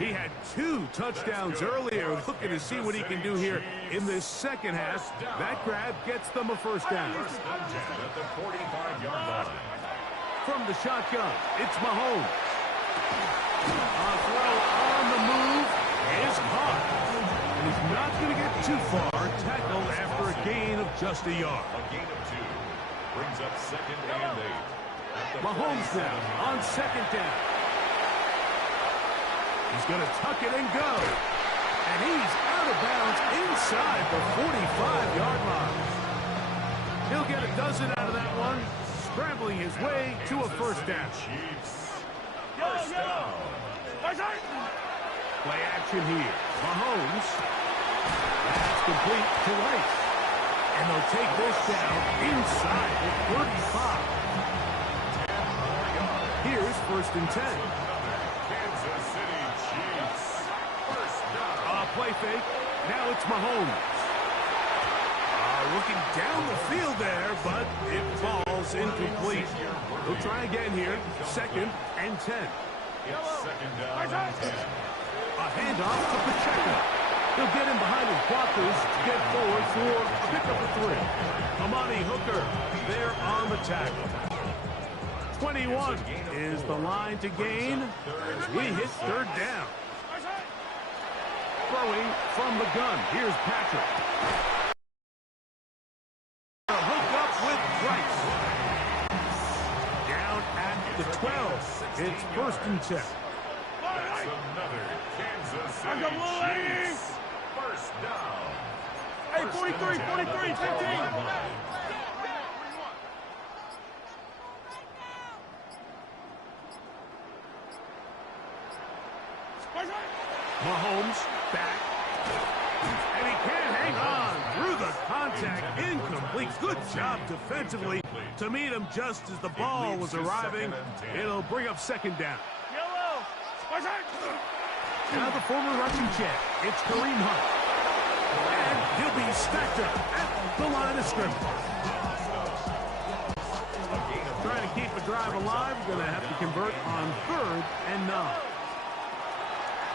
He had 2 touchdowns earlier. Looking to see what he can do here in this second half. That grab gets them a first down. At the 45-yard line. From the shotgun, it's Mahomes. A throw on the move is caught. And he's not going to get too far. Tackled after a gain of just a yard. A gain of 2. Brings up 2nd and 8. Mahomes now on 2nd down. He's going to tuck it and go. And he's out of bounds inside the 45-yard line. He'll get a dozen out of that one, scrambling his way to a first down. First down. Play action here. Mahomes. That's complete to Rice. And they'll take this down inside the 35. Here's 1st and 10. Kansas City Chiefs. First down. Play fake. Now it's Mahomes. Looking down the field there, but it falls incomplete. He'll try again here. 2nd and 10. It's 2nd down and 10. A handoff to Pacheco. He'll get him behind his blockers to get forward for a pickup of 3. Amani Hooker there on the tackle. 21 is the line to gain as we hit 3rd down. Throwing from the gun. Here's Patrick. A hook up with Rice. Down at the 12. It's 1st and 10. That's another Kansas City Chiefs. First down. Hey, 43, 15. Mahomes back. And he can't hang on through the contact. Incomplete. Good job defensively to meet him just as the ball was arriving. It'll bring up 2nd down. Now the former rushing champ. It's Kareem Hunt. And he'll be stacked up at the line of scrimmage. Trying to keep the drive alive. Going to have to convert on 3rd and 9.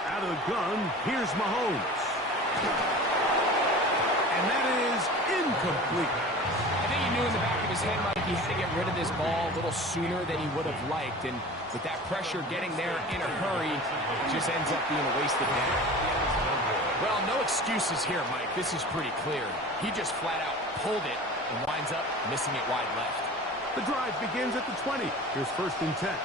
Out of the gun, here's Mahomes. And that is incomplete. I think he knew in the back of his head, Mike, he had to get rid of this ball a little sooner than he would have liked. And with that pressure getting there in a hurry, it just ends up being a wasted down. Well, no excuses here, Mike. This is pretty clear. He just flat out pulled it and winds up missing it wide left. The drive begins at the 20. Here's 1st and 10.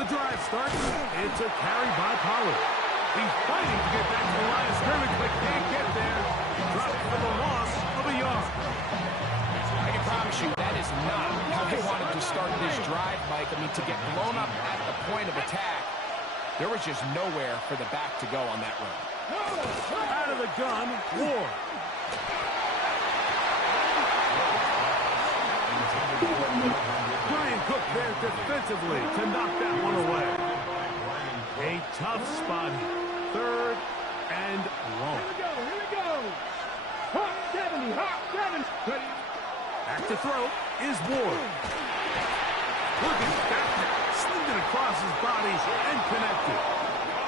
The drive starts. It's a carry by Pollard. He's fighting to get back to the line of scrimmage, but can't get there. He dropped for the loss of a yard. I can promise you that is not how they wanted to start this drive, Mike. I mean, to get blown up at the point of attack, there was just nowhere for the back to go on that run. Out of the gun, Ward. Brian Cook there defensively to knock that one away. A tough spot here. 3rd and long. Here we go. Hot 70, hot 70. Back to throw is Ward. Looking back, slinged it across his body and connected.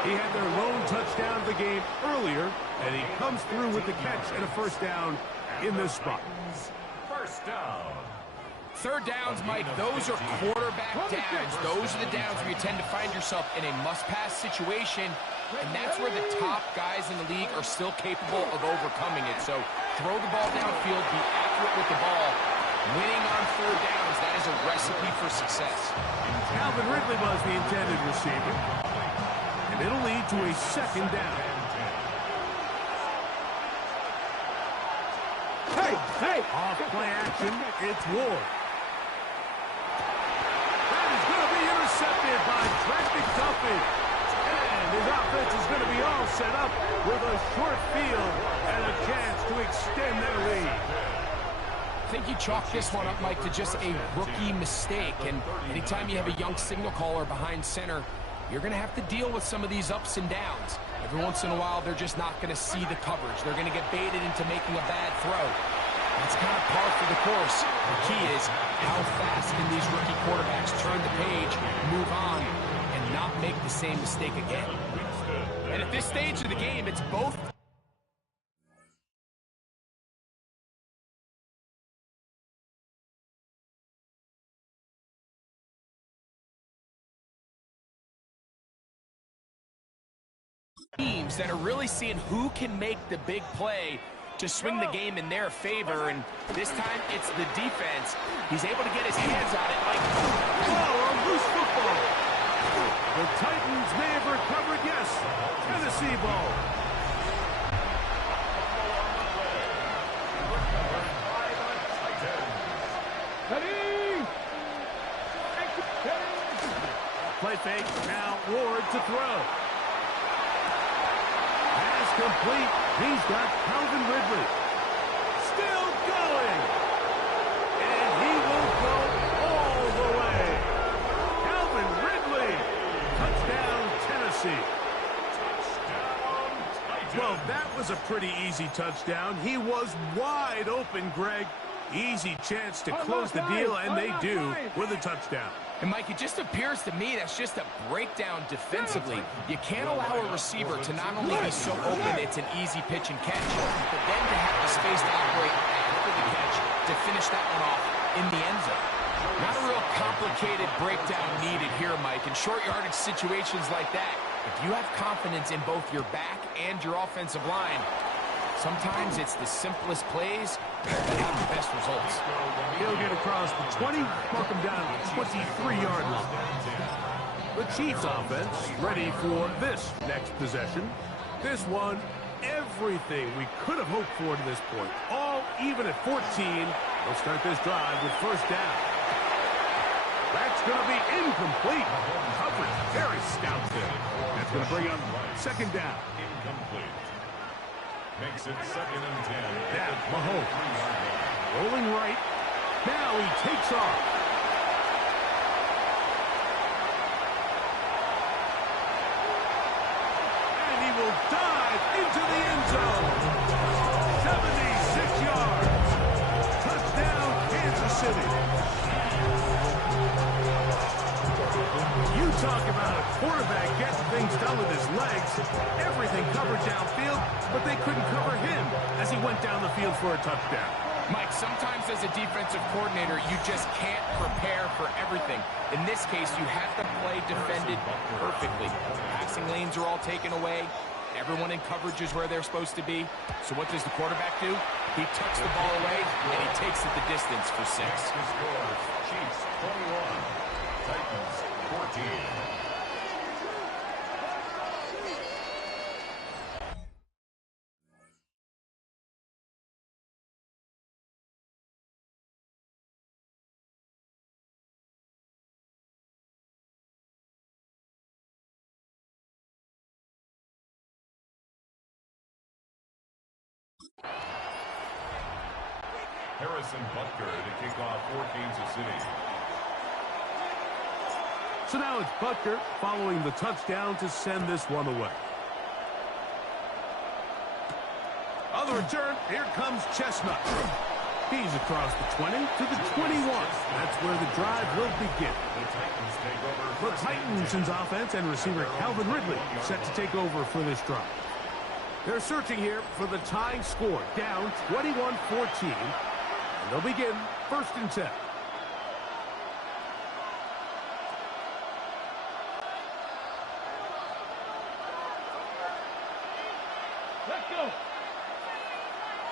He had their lone touchdown of the game earlier, and he comes through with the catch and a first down in this spot. First down. 3rd downs, Mike, those are quarterback downs. Those are the downs where you tend to find yourself in a must-pass situation, and that's where the top guys in the league are still capable of overcoming it. So throw the ball downfield, be accurate with the ball. Winning on 3rd downs, that is a recipe for success. Calvin Ridley was the intended receiver, and it'll lead to a 2nd down. Hey! Off play action, it's Ward. That is going to be intercepted by Trent McDuffie. And his offense is going to be all set up with a short field and a chance to extend their lead. I think you chalk this one up, Mike, to just a rookie mistake. And anytime you have a young signal caller behind center, you're going to have to deal with some of these ups and downs. Every once in a while, they're just not going to see the coverage. They're going to get baited into making a bad throw. That's kind of par for the course. The key is how fast can these rookie quarterbacks turn the page, move on, and not make the same mistake again. And at this stage of the game, it's both teams that are really seeing who can make the big play to swing the game in their favor, and this time it's the defense. He's able to get his hands on it like, oh, a loose football. The Titans may have recovered, yes. Tennessee ball. Play fake, now Ward to throw. Pass complete. He's got Calvin Ridley. Still going. And he will go all the way. Calvin Ridley. Touchdown, Tennessee. Well, that was a pretty easy touchdown. He was wide open, Greg. Easy chance to close the deal, and they do with a touchdown. and Mike, it just appears to me that's just a breakdown defensively. You can't allow a receiver to not only be so open it's an easy pitch and catch, but then to have the space to operate after the catch to finish that one off in the end zone. Not a real complicated breakdown needed here, Mike. In short yardage situations like that, if you have confidence in both your back and your offensive line, sometimes it's the simplest plays that have the best results. He'll get across the 20, mark him down at the 23-yard line. The Chiefs offense ready for this next possession. This one, everything we could have hoped for to this point. All even at 14. They'll start this drive with first down. That's going to be incomplete. Coverage very stout there. That's going to bring up second down. Incomplete. Makes it 2nd and 10. Now, Mahomes. Rolling right. Now he takes off. And he will dive into the end zone. 76 yards. Touchdown, Kansas City. You talk about a quarterback getting things done with his legs. Everything covered downfield, but they couldn't cover him as he went down the field for a touchdown. Mike, sometimes as a defensive coordinator, you just can't prepare for everything. In this case, you have the play defended perfectly. Passing lanes are all taken away. Everyone in coverage is where they're supposed to be. So what does the quarterback do? He tucks the ball away, and he takes it the distance for 6. Chiefs 21, Titans 14. Harrison Butker to kick off for Kansas City. So now it's Butker following the touchdown to send this one away. On the return, here comes Chestnut. He's across the 20 to the 21. That's where the drive will begin. The Titans' offense and receiver Calvin Ridley set to take over for this drive. They're searching here for the tying score, down 21-14. And they'll begin 1st and 10. Let's go.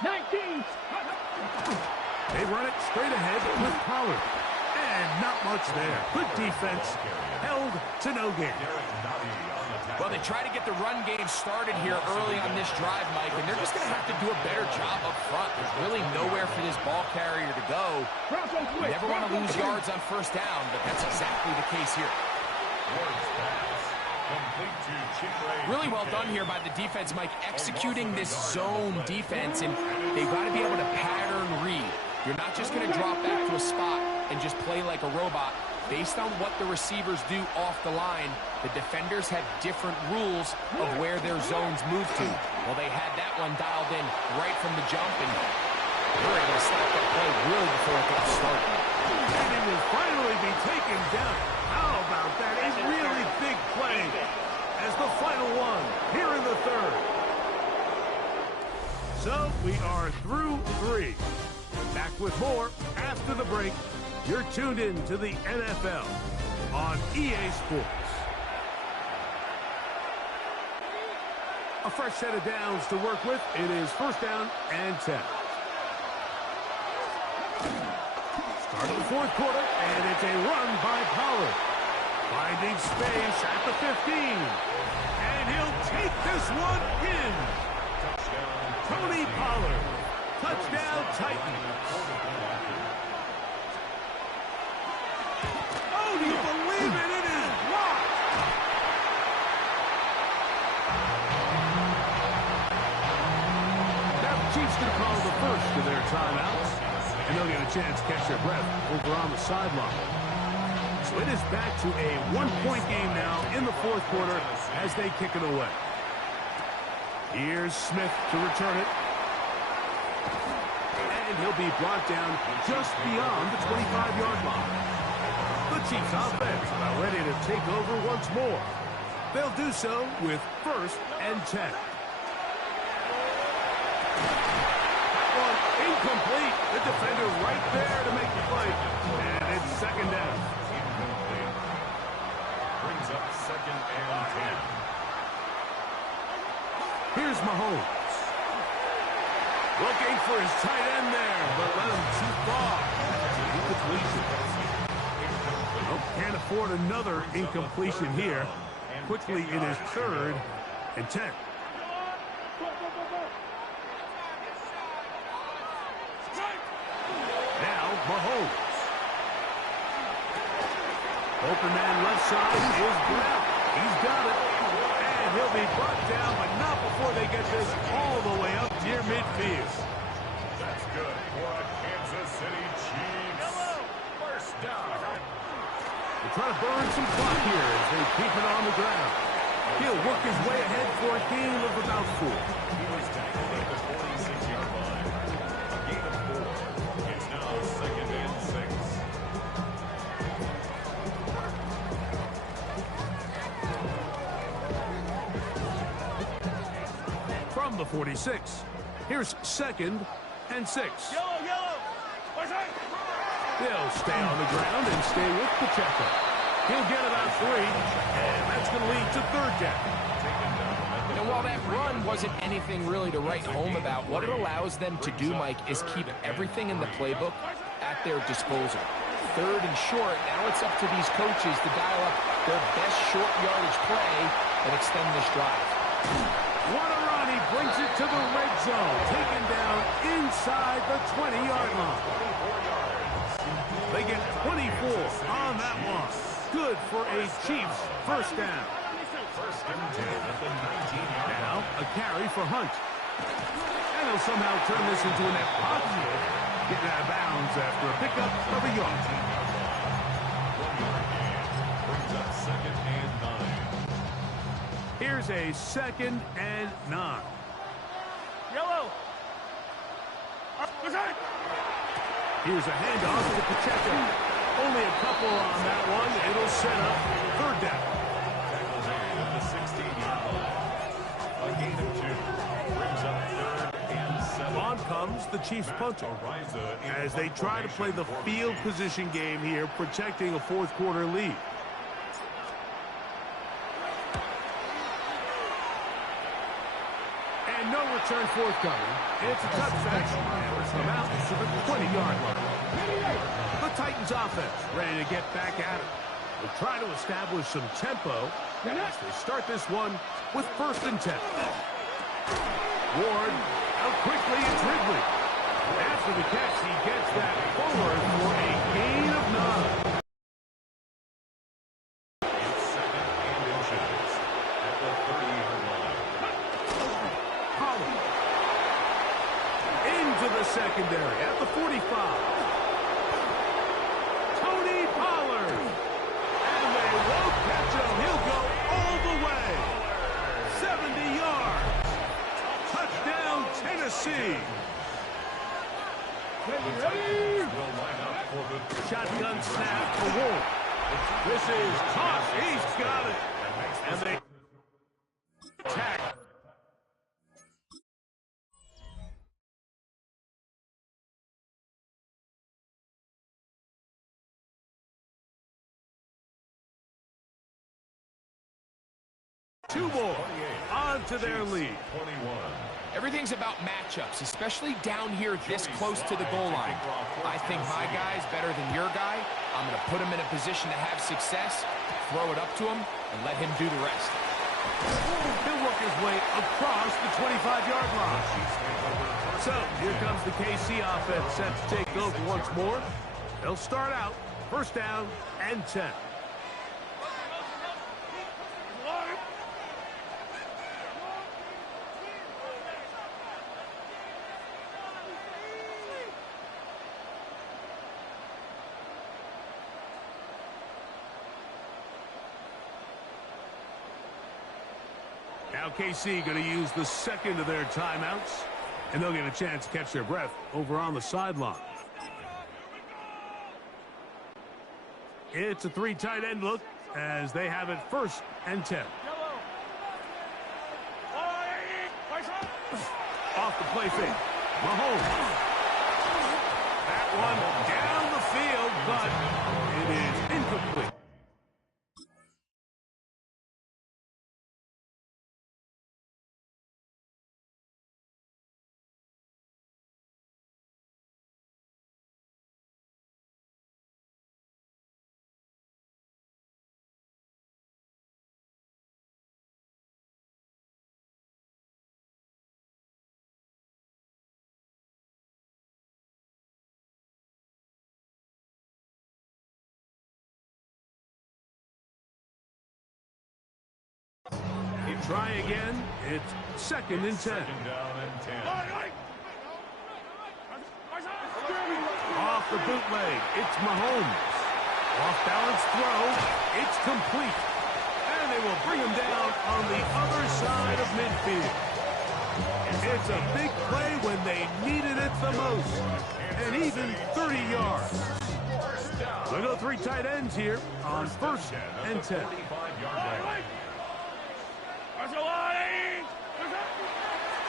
19. They run it straight ahead with Pollard. And not much there. Good defense. Held to no gain. Well, they try to get the run game started here early on this drive, Mike, and they're just going to have to do a better job up front. There's really nowhere for this ball carrier to go. You never want to lose yards on first down, but that's exactly the case here. Really well done here by the defense, Mike, executing this zone defense, and they've got to be able to pattern read. You're not just going to drop back to a spot and just play like a robot. Based on what the receivers do off the line, the defenders have different rules of where their zones move to. Well, they had that one dialed in right from the jump, and They're able to stop that play really before it got started. And it will finally be taken down. How about that? A really big play as the final one here in the third. So we are through 3. Back with more after the break. You're tuned in to the NFL on EA Sports. A fresh set of downs to work with. It is first down and 10. Start of the fourth quarter, and it's a run by Pollard. Finding space at the 15. And he'll take this one in. Tony Pollard. Touchdown Titans. Oh, do you believe it? It is blocked. Now the Chiefs going to call the first of their timeouts. And they'll get a chance to catch their breath over on the sideline. So it is back to a one-point game now in the fourth quarter as they kick it away. Here's Smith to return it. And he'll be brought down just beyond the 25-yard line. The Chiefs offense about ready to take over once more. They'll do so with first and 10. Incomplete. The defender right there to make the play. And it's second down. Brings up second and 10. Here's Mahomes. Looking for his tight end there, but let him too far. Incompletion. Nope, can't afford another incompletion here. Quickly it is third and 10. Mahomes. Open man left side is Brown. He's got it. And he'll be brought down, but not before they get this all the way up near midfield. That's good for the Kansas City Chiefs. First down. They're trying to burn some clock here as they keep it on the ground. He'll work his way ahead for a gain of about 4. He was tackled at the 46-yard line. A gain of 4. It's now second and 6. From the 46, here's second and 6. Yellow. They'll stay on the ground and stay with Pacheco. He'll get about 3, and that's going to lead to third down. And while that run wasn't anything really to write home about, what it allows them to do, Mike, is keep everything in the playbook at their disposal. Third and short, now it's up to these coaches to dial up their best short yardage play and extend this drive. What a run. He brings it to the red zone. Taken down inside the 20-yard line. They get 24 on that one. Good for a Chiefs first down. First and 10 at the 19-yard line. Now a carry for Hunt. And they'll somehow turn this into a net positive. Getting out of bounds after a pickup of a yard. 1-yard gain. Brings up second and 9. Here's a second and 9. Yellow. Here's a handoff to Pacheco. Only a couple on that one. It'll set up third down. Tackle made at the 16-yard line. A gain of 2. Brings up third and 7. On comes the Chiefs punter as they try to play the field position game here, protecting a fourth quarter lead. And no return forthcoming. It's a touchback, and it'll come out to the 20-yard line. The Titans offense ready to get back at it. They'll try to establish some tempo as they start this one with first and 10. Ward, out quickly, it's Ridley. After the catch, he gets that forward for a gain of 9. It's second and inches at the 30-yard line. Pollard into the secondary at the 45. Tony Pollard. And they won't catch him. He'll go all the way. 70 yards. Touchdown, Tennessee. is tossed. He's got it. And they attack. Two more on to their lead. Everything's about matchups, especially down here this close to the goal line. I think my guy's better than your guy. I'm going to put him in a position to have success, throw it up to him, and let him do the rest. He'll work his way across the 25-yard line. So here comes the KC offense set to take over once more. They'll start out first down and 10. Now KC going to use the second of their timeouts, and they'll get a chance to catch their breath over on the sideline. It's a 3 tight end look as they have it first and 10. Off the play fake. Mahomes. That one down the field, but it is incomplete. Try again. It's second and 10. Second down and 10. Off the bootleg. It's Mahomes. Off balance throw. It's complete. And they will bring him down on the other side of midfield. It's a big play when they needed it the most. And even 30 yards. We'll go 3 tight ends here on first and 10.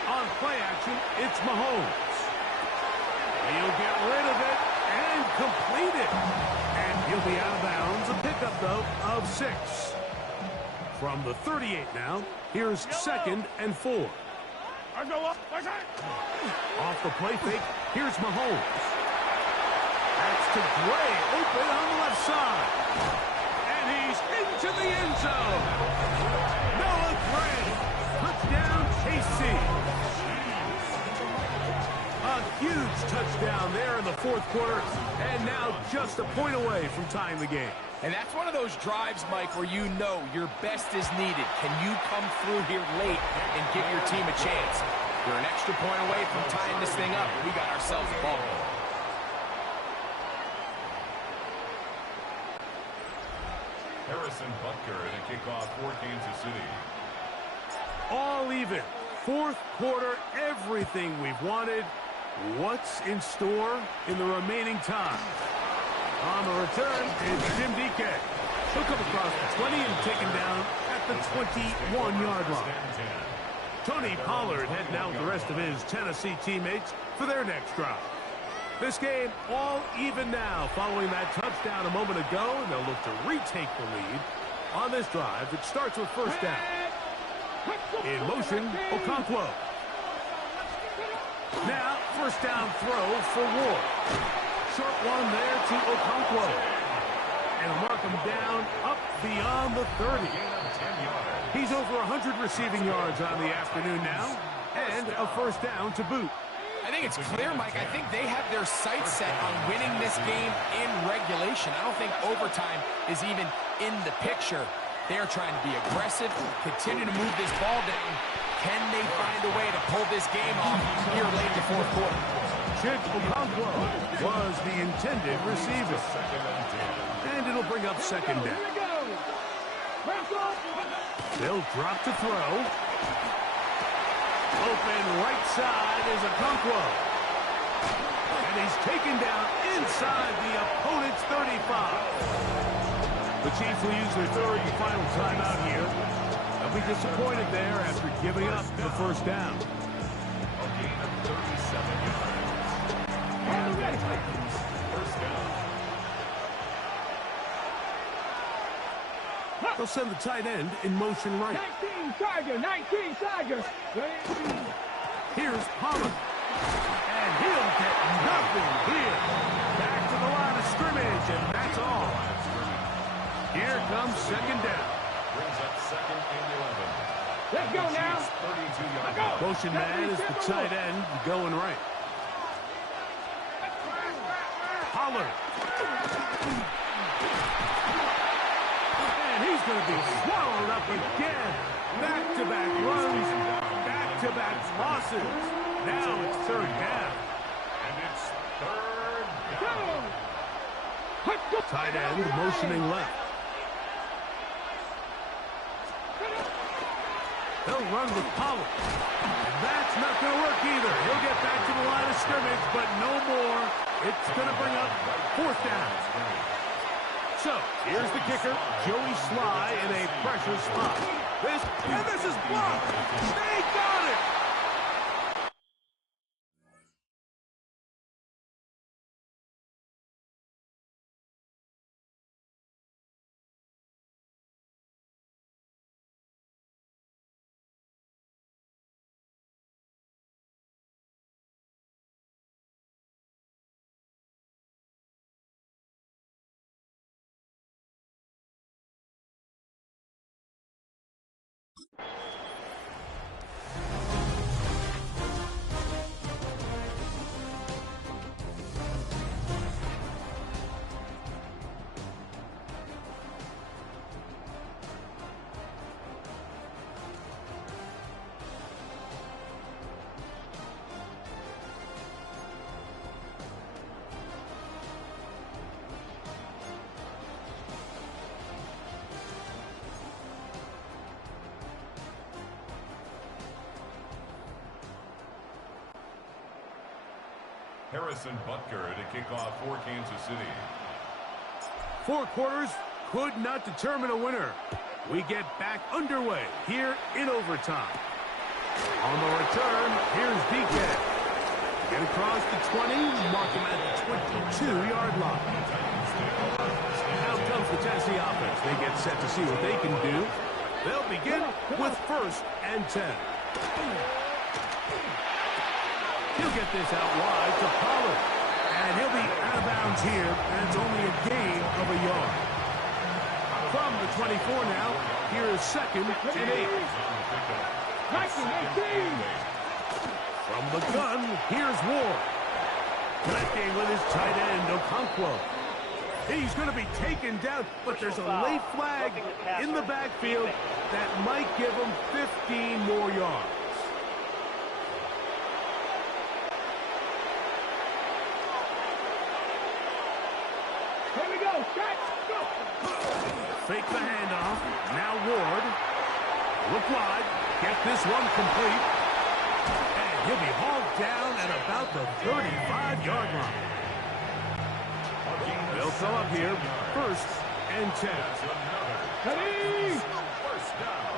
On play action, it's Mahomes. He'll get rid of it and complete it. And he'll be out of bounds. A pickup, though, of 6. From the 38 now, here's second and 4. Off the play fake, here's Mahomes. That's to Gray, open on the left side. And he's into the end zone. Noah Gray, touchdown KC. A huge touchdown there in the fourth quarter, and now just a point away from tying the game. And that's one of those drives, Mike, where you know your best is needed. Can you come through here late and give your team a chance? You're an extra point away from tying this thing up. We got ourselves a ball game. Harrison Butker in a kickoff for Kansas City. All even. Fourth quarter, everything we've wanted. What's in store in the remaining time? On the return, it's Jim DK. He'll come across the 20 and taken down at the 21-yard line. Tony Pollard heading out with the rest of his Tennessee teammates for their next drive. This game all even now following that touchdown a moment ago, and they'll look to retake the lead on this drive that starts with first down. In motion, Okonkwo. Now, first down throw for Ward. Short one there to Okonkwo. And mark him down up beyond the 30. He's over 100 receiving yards on the afternoon now, and a first down to boot. I think it's clear, Mike. I think they have their sights set on winning this game in regulation. I don't think overtime is even in the picture. They're trying to be aggressive, continue to move this ball down. Can they find a way to pull this game off here late in the fourth quarter? Chig Okonkwo was the intended receiver. And it'll bring up second down. They'll drop to throw. Open right side is Okonkwo. And he's taken down inside the opponent's 35. The Chiefs will use their third and final timeout here. They'll be disappointed there after giving up the first down. A gain of 37 yards. First down. They'll send the tight end in motion right. 19 Tiger, 19 Tiger. Here's Pollard. And he'll get nothing here. Back to the line of scrimmage, and that's all. Here comes second down. Brings up second and 11. Let's go now. 32-yard line. Motion man is the tight end going right. Pollard. And he's going to be swallowed up again. Back-to-back runs, back-to-back losses. Now it's third down. And it's third down. Tight end motioning left. They'll run with Pollard. And that's not going to work either. He'll get back to the line of scrimmage, but no more. It's going to bring up fourth down. So, here's the kicker, Joey Sly in a pressure spot. This is blocked. They got it. Harrison Butker to kick off for Kansas City. 4 quarters could not determine a winner. We get back underway here in overtime. On the return, here's DK. Get across the 20, mark him at the 22-yard line. Out comes the Tennessee offense. They get set to see what they can do. They'll begin with first and 10. He'll get this out wide to Pollard. And he'll be out of bounds here, and it's only a gain of a yard. From the 24 now, here is second and 8. From the gun, here's Ward. Connecting with his tight end, Okonkwo. He's going to be taken down, but there's a late flag in the backfield that might give him 15 more yards. Here we go. Go. Fake the handoff. Now Ward. Look wide. Get this one complete. And he'll be hauled down at about the 35-yard line. They'll throw up here. First and 10. Ready? First down.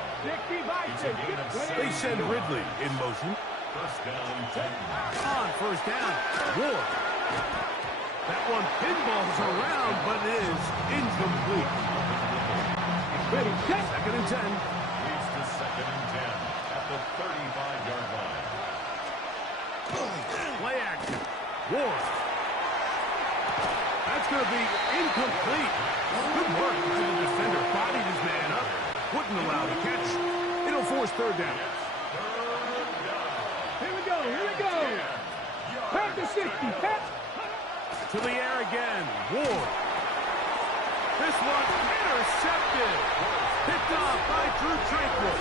They send Ridley in motion. First down, 10. On first down, Ward. That one pinballs around, but it is incomplete. Ready, set. Second and 10. Leads to second and 10 at the 35-yard line. Play action. Ward. That's going to be incomplete. Good work by the defender. Bodied his man up. Wouldn't allow the catch. It'll force third down. Here we go. Pat the 60. Pat. To the air again. Ward. This one intercepted. Picked off by Drew Tranquil.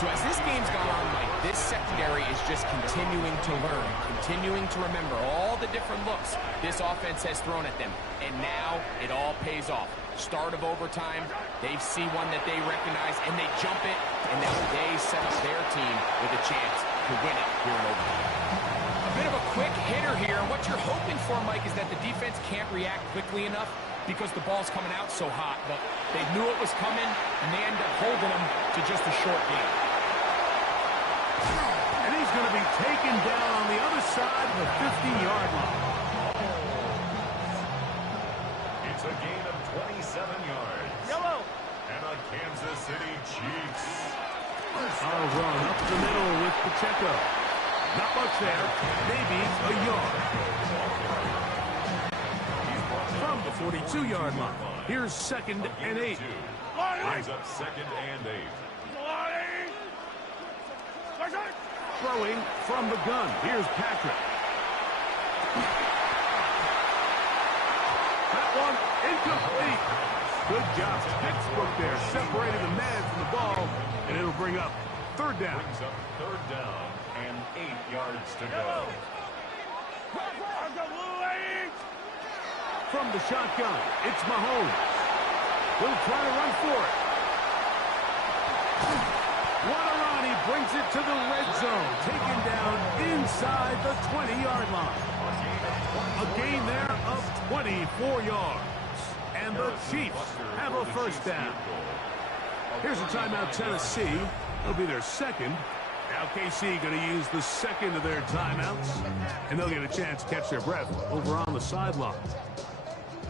So as this game's gone on, Mike, this secondary is just continuing to learn, continuing to remember all the different looks this offense has thrown at them. And now it all pays off. Start of overtime, they see one that they recognize, and they jump it, and now they set up their team with a chance to win it here in overtime. A bit of a quick hitter here. What you're hoping for, Mike, is that the defense can't react quickly enough because the ball's coming out so hot, but they knew it was coming, and they end up holding them to just a short game. And he's going to be taken down on the other side of the 50-yard line. It's a gain of 27 yards. Yellow. And a Kansas City Chiefs. A run up the middle with Pacheco. Not much there. Maybe a yard. From the 42-yard line. Here's 2nd and 8. Brings up 2nd and 8. Throwing from the gun. Here's Patrick. That one incomplete. Good job. Textbook there. Separating the man from the ball. And it'll bring up 3rd down. Brings up 3rd down and 8 yards to go. From the shotgun, it's Mahomes. He'll try to run for it. What a run. He brings it to the red zone. Taken down inside the 20-yard line. A gain there of 24 yards. And the Chiefs have a 1st down. Here's a timeout, Tennessee. It'll be their 2nd. Now KC going to use the 2nd of their timeouts. And they'll get a chance to catch their breath over on the sideline.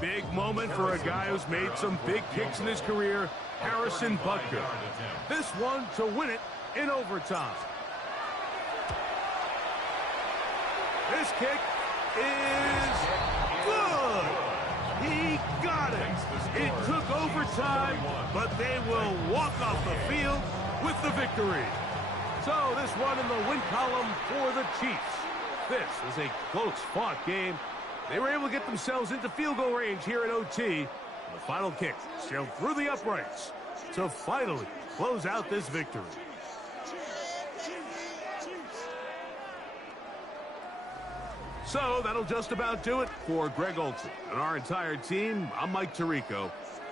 Big moment for a guy who's made some big kicks in his career, Harrison Butker. This one to win it in overtime. This kick is good. He got it. It took overtime, but they will walk off the field with the victory. So this one in the win column for the Chiefs. This was a close-fought game. They were able to get themselves into field goal range here at OT. The final kick sailed through the uprights to finally close out this victory. So that'll just about do it for Greg Olson and our entire team. I'm Mike Tirico.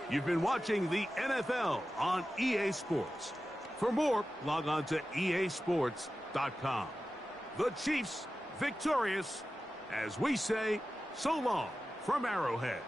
You've been watching the NFL on EA Sports. For more, log on to easports.com. The Chiefs victorious, as we say, so long from Arrowhead.